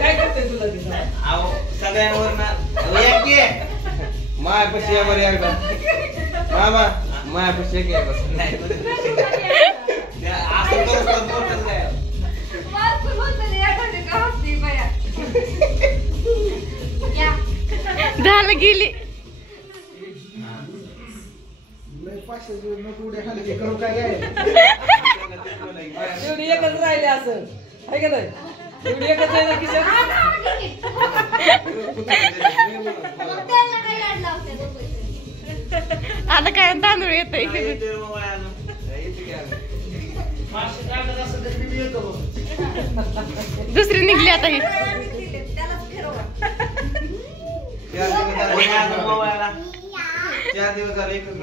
काय करते तुला सगळ्यांवर ना मायापाशी यावर एकदा मामा मायापाशी एक असं करत मोठंच काय झालं गेली एवढी एकच राहिले असं आहे का नाही एवढी एकच आहे ना किशन आता काय तांदूळ येतोय दुसरी निघली आता ही 4 दिवस झाले एकच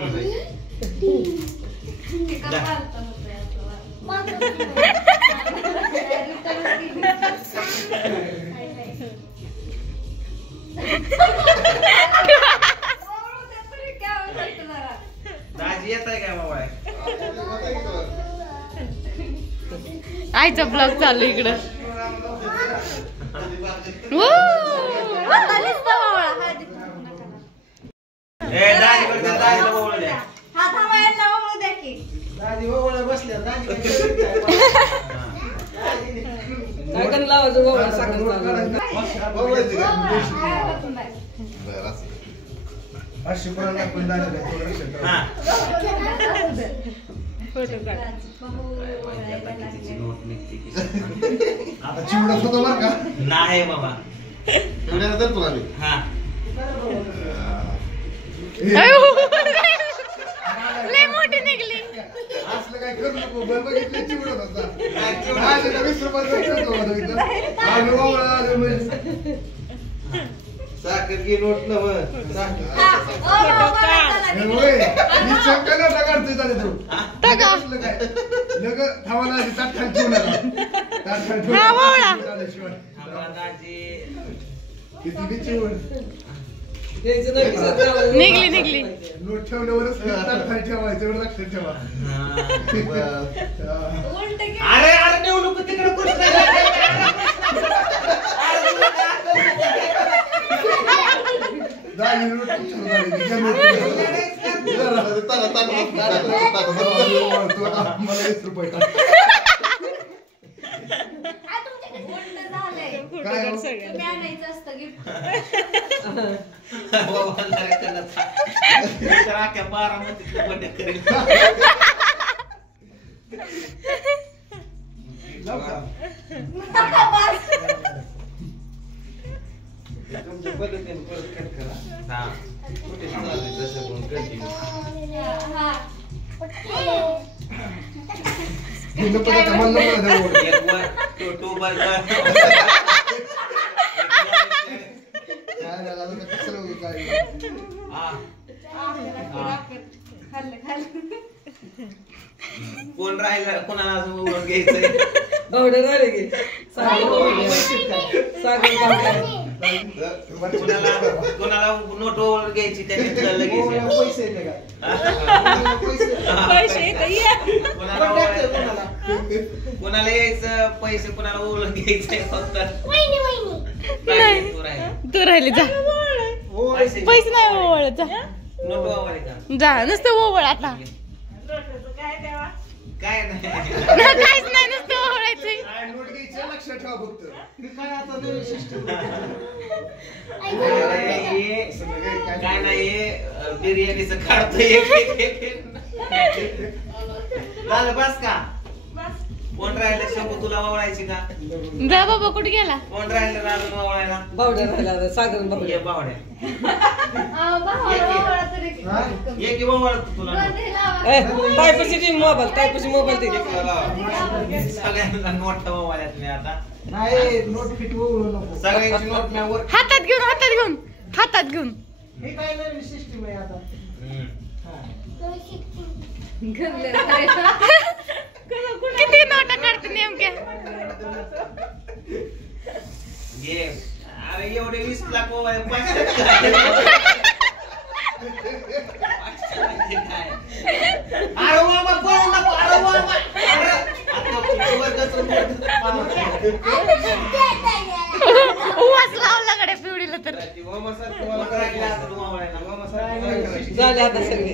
दाजी येत आहे काय मोबाईल आईचा ब्लॉग चालू इकडं नाही बाबा लय मोठी निघली असलं काय करू नको बघितलं चिवडत होता साखर की नोट न किती चिवड निघली निघली नोट ठेवल्यावरच ठेवायचं एवढं लक्षात ठेवा अरे अरे नेऊ नको तिकडे कोण राहिला कोणाला घ्यायचंय बावडे राहिले की कोणाला नोट ओव्हर घ्यायची त्याने कोणाला यायचं पैसे कोणाला ओव्हर घ्यायचंय फक्त तू राहिली जा पैसे नाही ओवळ जा नोट ओव्हर जा नुसतं ओवळ आता काय नाही काहीच नाही नुसतं ओवळायचं नोट घ्यायचं लक्षात ठेवा फक्त काय आता काय नाही बिर्याणीचं काढतोय झालं बस का कोण राहिलं शंभू तुला वावळायची का जा बाबा कुठे गेला कोण राहिलं राजून वावळायला बावड्या राहिला सागर बावड्या बावड्या ये की वावळ तुला तायपशी मोबाईल ते सगळ्यांना नोट वावळ्यात मी आता नाही नोट फिट ओळू नको सगळ्यांची नोट मी वर हातात घेऊन हे काय नवीन सिस्टीम आहे आता किती नोटा काढते नेमक्या घे अरे एवढे 20 लाख अरे बाबा बोल नको अरे बाबा उवाच लावला कडे पिवडीला तर झाले आता सगळे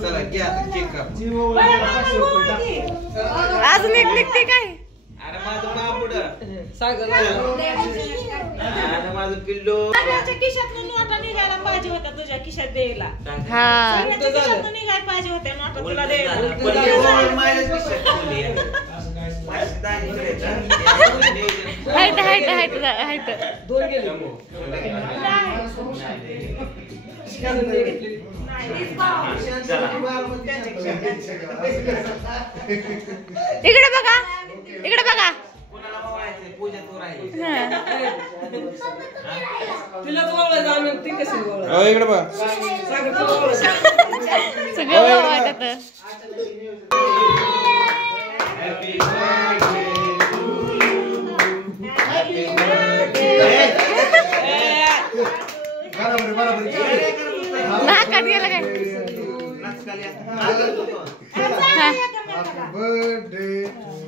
चला घ्या आता केक काप. अजून एक निघते काय अरे माझं बापुड सागर अरे माझं पिल्लू खिशातून नोटा निघायला पाहिजे होत्या तुझ्या खिशात द्यायला. हा सगळ्याच्या खिशातून निघायला पाहिजे होत्या नोटा तुला द्यायला. हायत हायत हायत हायत दोन गेले इकडे बघा इकडे बघा तिला ओळखायचं आम्ही ती कशी ओळख इकडे बघ सागर तुला ओळखायचं सगळं वाटत नाकात गेलं काय बर्थडे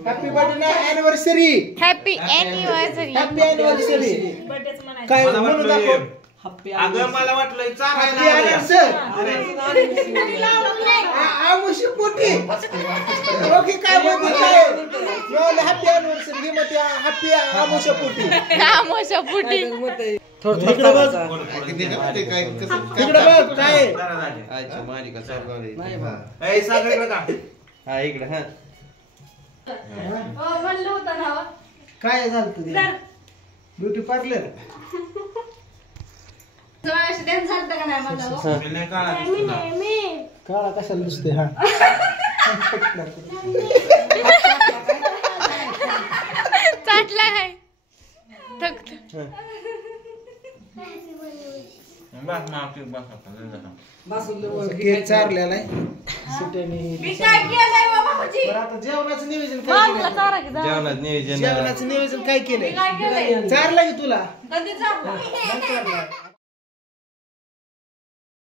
हॅपी बर्थडे ना anniversary happy anniversary happy anniversary बर्थडेच म्हणायचं. काय मला म्हणून वाटलं दाखव हप्पी अगं मला वाटलं हॅपी चारायला आमुशी पोटी ओके काय बोलते काय हॅपी अॅनिव्हर्सरी ही मग हॅपी आमुशी पोटी आमोशा पुटी इकडे बघ तिकडे बघ काय सागर इकडे का हा इकडे हा काय झालं तुझे ब्युटी पार्लर नाही काढा. काळा कशाला दिसते हा चाटला काय थकत बस माफी बस आता लय झालं. बसून केक चारलेला आहे सुट्याने बरं आता जेवणाचं नियोजन काय बाजूला केलं चारा की जा. जेवणात नियोजन जेवणाचं नियोजन काय केलंय चारलं की तुला नाही चारलं.